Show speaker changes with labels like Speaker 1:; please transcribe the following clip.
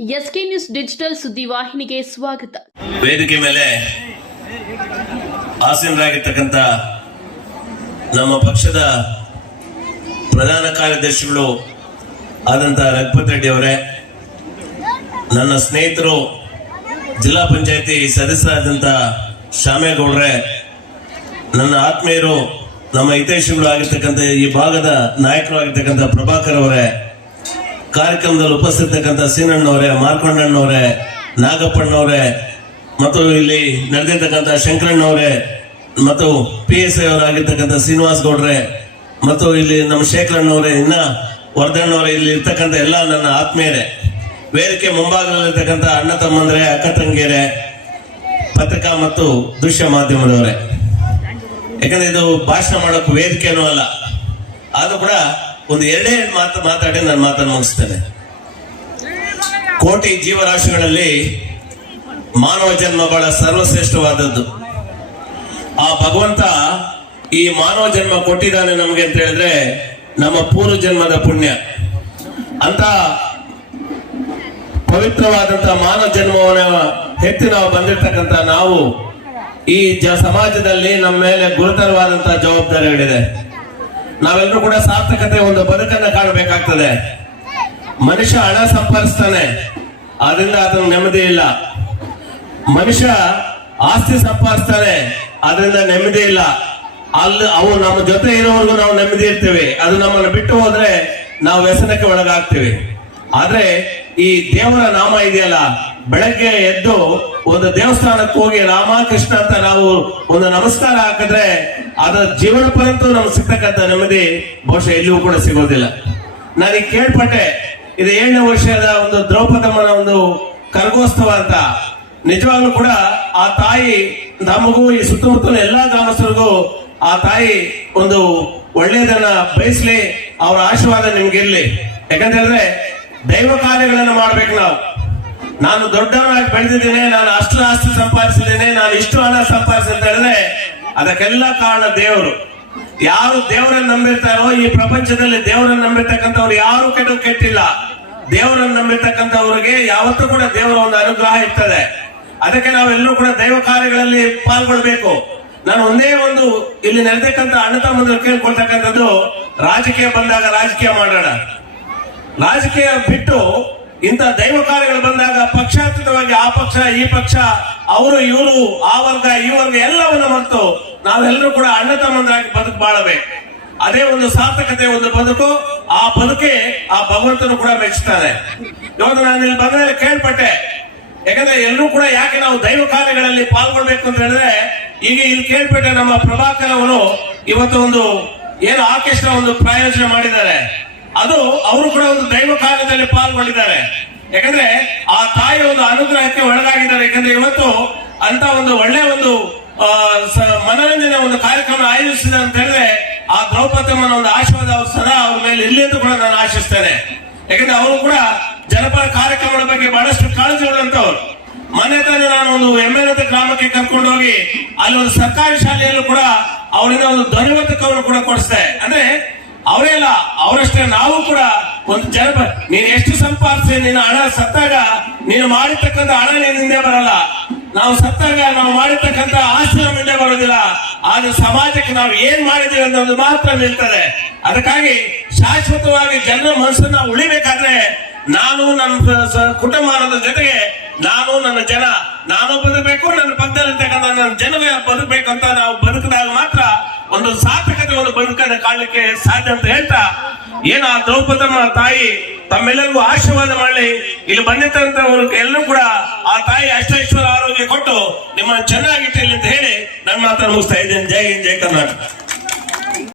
Speaker 1: SK news digital ಸುದ್ದಿವಾಹಿನಿಗೆ ಸ್ವಾಗತ.
Speaker 2: ವೇದಿಕೆ ಮೇಲೆ ಆಸೀನರಾಗಿರ್ತಕ್ಕಂಥ ನಮ್ಮ ಪಕ್ಷದ ಪ್ರಧಾನ ಕಾರ್ಯದರ್ಶಿಗಳು ಆದಂಥ ರಘುಪತ್ ರೆಡ್ಡಿ ಅವರೇ, ನನ್ನ ಸ್ನೇಹಿತರು, ಜಿಲ್ಲಾ ಪಂಚಾಯತಿ ಸದಸ್ಯರಾದಂಥ ಶ್ಯಾಮೇಗೌಡ್ರೆ ನನ್ನ ಆತ್ಮೀಯರು, ನಮ್ಮ ಹಿತೈಷಿಗಳು ಆಗಿರ್ತಕ್ಕಂಥ ಈ ಭಾಗದ ನಾಯಕರು ಆಗಿರ್ತಕ್ಕಂಥ ಪ್ರಭಾಕರ್ ಅವರೇ ಕಾರ್ಯಕ್ರಮದಲ್ಲಿ ಉಪಸ್ಥಿತಕ್ಕಂಥ ಸೀನಣ್ಣವರೇ ಮಾರ್ಕೊಂಡಣ್ಣವರೇ ನಾಗಪ್ಪಣ್ಣವರೇ ಮತ್ತು ಇಲ್ಲಿ ನಡೆದಿರ್ತಕ್ಕಂಥ ಶಂಕರಣ್ಣವರೇ ಮತ್ತು ಪಿ ಎಸ್ ಐ ಅವರಾಗಿರ್ತಕ್ಕಂಥ ಶ್ರೀನಿವಾಸ್ ಗೌಡ್ರೆ, ಮತ್ತು ಇಲ್ಲಿ ನಮ್ಮ ಶೇಖರಣ್ಣವರೇ ಇನ್ನ ವರ್ಧಣ್ಣವರೇ ಇಲ್ಲಿ ಇರ್ತಕ್ಕಂಥ ಎಲ್ಲ ನನ್ನ ಆತ್ಮೀಯರೇ. ವೇದಿಕೆ ಮುಂಭಾಗದಲ್ಲಿರ್ತಕ್ಕಂಥ ಅಣ್ಣ ತಮ್ಮಂದ್ರೆ, ಅಕ್ಕ ತಂಗಿಯರೇ, ಪತ್ರಿಕಾ ಮತ್ತು ದೃಶ್ಯ ಮಾಧ್ಯಮದವರೇ. ಯಾಕಂದ್ರೆ ಇದು ಭಾಷಣ ಮಾಡೋಕೆ ವೇದಿಕೆನೂ ಅಲ್ಲ. ಆದರೂ ಕೂಡ ಒಂದು ಎರಡೇ ಮಾತು ಮಾತಾಡಿ ನಾನು ಮಾತನ್ನು ಮುಗಿಸ್ತೇನೆ. ಕೋಟಿ ಜೀವರಾಶಿಗಳಲ್ಲಿ ಮಾನವ ಜನ್ಮ ಬಹಳ ಸರ್ವಶ್ರೇಷ್ಠವಾದದ್ದು. ಆ ಭಗವಂತ ಈ ಮಾನವ ಜನ್ಮ ಕೊಟ್ಟಿದ್ದಾನೆ ನಮಗೆ ಅಂತ ಹೇಳಿದ್ರೆ ನಮ್ಮ ಪೂರ್ವ ಜನ್ಮದ ಪುಣ್ಯ. ಅಂತ ಪವಿತ್ರವಾದಂತ ಮಾನವ ಜನ್ಮವನ್ನ ಹೆಚ್ಚು ನಾವು ಬಂದಿರ್ತಕ್ಕಂಥ ನಾವು ಈ ಸಮಾಜದಲ್ಲಿ ನಮ್ಮ ಮೇಲೆ ಗುರುತರವಾದಂತಹ ಜವಾಬ್ದಾರಿಗಳಿದೆ. ನಾವೆಲ್ಲರೂ ಕೂಡ ಸಾರ್ಥಕತೆ ಒಂದು ಬದುಕನ್ನ ಕಾಣಬೇಕಾಗ್ತದೆ. ಮನುಷ್ಯ ಹಣ ಸಂಪಾದಿಸ್ತಾನೆ ಅದರಿಂದ ಅದನ್ನ ನೆಮ್ಮದಿ ಇಲ್ಲ. ಮನುಷ್ಯ ಆಸ್ತಿ ಸಂಪಾದಿಸ್ತಾನೆ ಅದರಿಂದ ನೆಮ್ಮದಿ ಇಲ್ಲ. ಅಲ್ಲಿ ಅವು ನಮ್ಮ ಜೊತೆ ಇರೋವರೆಗೂ ನಾವು ನೆಮ್ಮದಿ ಇರ್ತೇವೆ. ಅದು ನಮ್ಮನ್ನು ಬಿಟ್ಟು ಹೋದ್ರೆ ನಾವು ವ್ಯಸನಕ್ಕೆ ಒಳಗಾಗ್ತೇವೆ. ಆದ್ರೆ ಈ ದೇವರ ನಾಮ ಇದೆಯಲ್ಲ ಬೆಳಗ್ಗೆ ಎದ್ದು ಒಂದು ದೇವಸ್ಥಾನಕ್ಕೆ ಹೋಗಿ ರಾಮಕೃಷ್ಣ ಅಂತ ನಾವು ಒಂದು ನಮಸ್ಕಾರ ಹಾಕಿದ್ರೆ ಅದರ ಜೀವನ ಪರ್ಯಂತ ನಮ್ಗೆ ಸಿಗ್ತಕ್ಕಂಥ ನೆಮ್ಮದಿ ಬಹುಶಃ ಎಲ್ಲಿಯೂ ಕೂಡ ಸಿಗೋದಿಲ್ಲ. ನಾನೀಗ ಕೇಳ್ಪಟ್ಟೆ, ಇದು ಏಳನೇ ವರ್ಷದ ಒಂದು ದ್ರೌಪದಮ್ಮನ ಒಂದು ಕರಗೋತ್ಸವ ಅಂತ. ನಿಜವಾಗ್ಲೂ ಕೂಡ ಆ ತಾಯಿ ನಮಗೂ ಈ ಸುತ್ತಮುತ್ತಲ ಎಲ್ಲಾ ಗ್ರಾಮಸ್ಥರಿಗೂ ಆ ತಾಯಿ ಒಂದು ಒಳ್ಳೆಯದನ್ನ ಬಯಸ್ಲಿ, ಅವರ ಆಶೀರ್ವಾದ ನಿಮ್ಗಿರ್ಲಿ ಯಾಕಂತ ಹೇಳಿದ್ರೆ ದೈವ ಕಾರ್ಯಗಳನ್ನ ಮಾಡ್ಬೇಕು ನಾವು. ನಾನು ದೊಡ್ಡವನಾಗಿ ಬೆಳೆದಿದ್ದೇನೆ, ನಾನು ಅಷ್ಟು ಆಸ್ತಿ ಸಂಪಾದಿಸಿದ್ದೇನೆ, ನಾನು ಇಷ್ಟು ಹಣ ಸಂಪಾದಿಸಿದ್ದೇನೆ ಅದಕ್ಕೆಲ್ಲ ಕಾರಣ ದೇವರು. ಯಾರು ದೇವರನ್ನ ನಂಬಿರ್ತಾರೋ, ಈ ಪ್ರಪಂಚದಲ್ಲಿ ದೇವರನ್ನ ನಂಬಿರ್ತಕ್ಕಂಥವ್ರು ಯಾರು ಕೆಟ್ಟು ಕೆಟ್ಟಿಲ್ಲ. ದೇವರನ್ನ ನಂಬಿರ್ತಕ್ಕಂಥವ್ರಿಗೆ ಯಾವತ್ತೂ ಕೂಡ ದೇವರ ಒಂದು ಅನುಗ್ರಹ ಇರ್ತದೆ. ಅದಕ್ಕೆ ನಾವೆಲ್ಲರೂ ಕೂಡ ದೈವ ಕಾರ್ಯಗಳಲ್ಲಿ ಪಾಲ್ಗೊಳ್ಬೇಕು. ನಾನು ಒಂದೇ ಒಂದು ಇಲ್ಲಿ ನಡೆದಕ್ಕಂತ ಅಣ್ಣ ತಮ್ಮಂದ್ರು ಕೇಳ್ಕೊಳ್ತಕ್ಕಂಥದ್ದು, ರಾಜಕೀಯ ಬಂದಾಗ ರಾಜಕೀಯ ಮಾಡೋಣ. ರಾಜಕೀಯ ಬಿಟ್ಟು ಇಂಥ ದೈವ ಕಾರ್ಯಗಳು ಬಂದಾಗ ಪಕ್ಷಾತೀತವಾಗಿ ಆ ಪಕ್ಷ, ಈ ಪಕ್ಷ, ಅವರು, ಇವರು, ಆ ವರ್ಗ, ಈ ವರ್ಗ ಎಲ್ಲವನ್ನ ಮರೆತು ನಾವೆಲ್ಲರೂ ಕೂಡ ಅಣ್ಣ ತಮ್ಮಂದರಾಗಿ ಬದುಕು ಬಾಳಬೇಕು ಅದೇ ಒಂದು ಸಾರ್ಥಕತೆ, ಒಂದು ಬದುಕು. ಆ ಬದುಕೆ ಆ ಭಗವಂತನು ಕೂಡ ಮೆಚ್ಚುತ್ತಾರೆ ಇವತ್ತು ನಾನು ಇಲ್ಲಿ ಬಂದ ಮೇಲೆ ಕೇಳ್ಪಟ್ಟೆ. ಯಾಕಂದ್ರೆ ಎಲ್ಲರೂ ಕೂಡ ಯಾಕೆ ನಾವು ದೈವ ಕಾರ್ಯಗಳಲ್ಲಿ ಪಾಲ್ಗೊಳ್ಬೇಕು ಅಂತ ಹೇಳಿದ್ರೆ ಈಗ ಇಲ್ಲಿ ಕೇಳ್ಪಟ್ಟೆ ನಮ್ಮ ಪ್ರಭಾಕರ್ ಅವರು ಇವತ್ತು ಒಂದು ಏನು ಆರ್ಕೆಸ್ಟ್ರಾ ಒಂದು ಪ್ರಾಯೋಜನೆ ಮಾಡಿದ್ದಾರೆ. ಅದು ಅವರು ಕೂಡ ಒಂದು ದೈವ ಕಾರ್ಯದಲ್ಲಿ ಪಾಲ್ಗೊಂಡಿದ್ದಾರೆ ಯಾಕಂದ್ರೆ ಆ ತಾಯಿ ಒಂದು ಅನುಗ್ರಹಕ್ಕೆ ಒಳಗಾಗಿದ್ದಾರೆ. ಯಾಕಂದ್ರೆ ಇವತ್ತು ಅಂತ ಒಂದು ಒಳ್ಳೆ ಒಂದು ಮನರಂಜನೆ ಒಂದು ಕಾರ್ಯಕ್ರಮ ಆಯೋಜಿಸಿದೆ ಅಂತ ಹೇಳಿದ್ರೆ ಆ ದ್ರೌಪದಮ್ಮನ ಒಂದು ಆಶೀರ್ವಾದ ಅವ್ರು ಸದಾ ಅವ್ರ ಮೇಲೆ ಇಲ್ಲಿ ಅಂತ ಕೂಡ ನಾನು ಆಶಿಸ್ತೇನೆ. ಯಾಕಂದ್ರೆ ಅವರು ಕೂಡ ಜನಪದ ಕಾರ್ಯಕ್ರಮಗಳ ಬಗ್ಗೆ ಬಹಳಷ್ಟು ಕಾಳಜಿ ಉಳ್ಳಂತವ್ರು ಮನೆ ತಾನೆ ನಾನು ಒಂದು ಎಮ್ಮೆಲದ ಗ್ರಾಮಕ್ಕೆ ಕರ್ಕೊಂಡು ಹೋಗಿ ಅಲ್ಲಿ ಒಂದು ಸರ್ಕಾರಿ ಶಾಲೆಯಲ್ಲೂ ಕೂಡ ಅವರಿಂದ ಒಂದು ಧ್ವನಿವರ್ಧಕವನ್ನು ಕೂಡ ಕೊಡಿಸ್ದೆ. ಅಂದ್ರೆ ಅವರೇ ಅಲ್ಲ, ಅವರಷ್ಟೇ ನಾವು ಕೂಡ ಒಂದು ಜನಪ ನೀನು ಎಷ್ಟು ಸಂಪಾದಿಸಿ, ನಿನ್ನ ಹಣ ಸತ್ತಾಗ ನೀನು ಮಾಡಿರ್ತಕ್ಕಂಥ ಹಣ ನಿನ್ನ ಹಿಂದೆ ಬರಲ್ಲ. ನಾವು ಸತ್ತಾಗ ನಾವು ಮಾಡಿರ್ತಕ್ಕಂಥ ಆಸ್ತಿ ನಮ್ಮ ಹಿಂದೆ ಬರೋದಿಲ್ಲ. ಆದ್ರೆ ಸಮಾಜಕ್ಕೆ ನಾವು ಏನ್ ಮಾಡಿದ್ದೀವಿ ಅನ್ನೋದು ಮಾತ್ರ ನಿಲ್ತದೆ. ಅದಕ್ಕಾಗಿ ಶಾಶ್ವತವಾಗಿ ಜನರ ಮನಸ್ಸನ್ನ ಉಳಿಬೇಕಾದ್ರೆ ನಾನು ನನ್ನ ಕುಟುಂಬದ ಜೊತೆಗೆ ನಾನು ನನ್ನ ಜನ, ನಾನು ಬದುಕಬೇಕು, ನನ್ನ ಪಕ್ಕದಲ್ಲಿರ್ತಕ್ಕಂಥ ನನ್ನ ಜನವೇ ಬದುಕಬೇಕು ಅಂತ ನಾವು ಬದುಕಿದಾಗ ಮಾತ್ರ ಒಂದು ಸಾರ್ಥಕತೆ ಒಂದು ಬದುಕನ್ನು ಕಾಣಲಿಕ್ಕೆ ಸಾಧ್ಯ ಅಂತ ಹೇಳ್ತಾ, ಏನು ಆ ದ್ರೌಪದಮ್ಮ ತಾಯಿ ತಮ್ಮೆಲ್ಲರಿಗೂ ಆಶೀರ್ವಾದ ಮಾಡಲಿ. ಇಲ್ಲಿ ಬಂದಿದ್ದಂತವ್ರಿಗೆ ಎಲ್ಲರೂ ಕೂಡ ಆ ತಾಯಿ ಅಷ್ಟೇಶ್ವರ ಆರೋಗ್ಯ ಕೊಟ್ಟು ನಿಮ್ಮ ಚೆನ್ನಾಗಿಟ್ಟಿರಲಿ ಅಂತ ಹೇಳಿ ನನ್ನ ಮಾತನ್ನು ಮುಗಿಸ್ತಾ ಇದ್ದೇನೆ. ಜೈ ಜೈ ಕರ್ನಾಟಕ.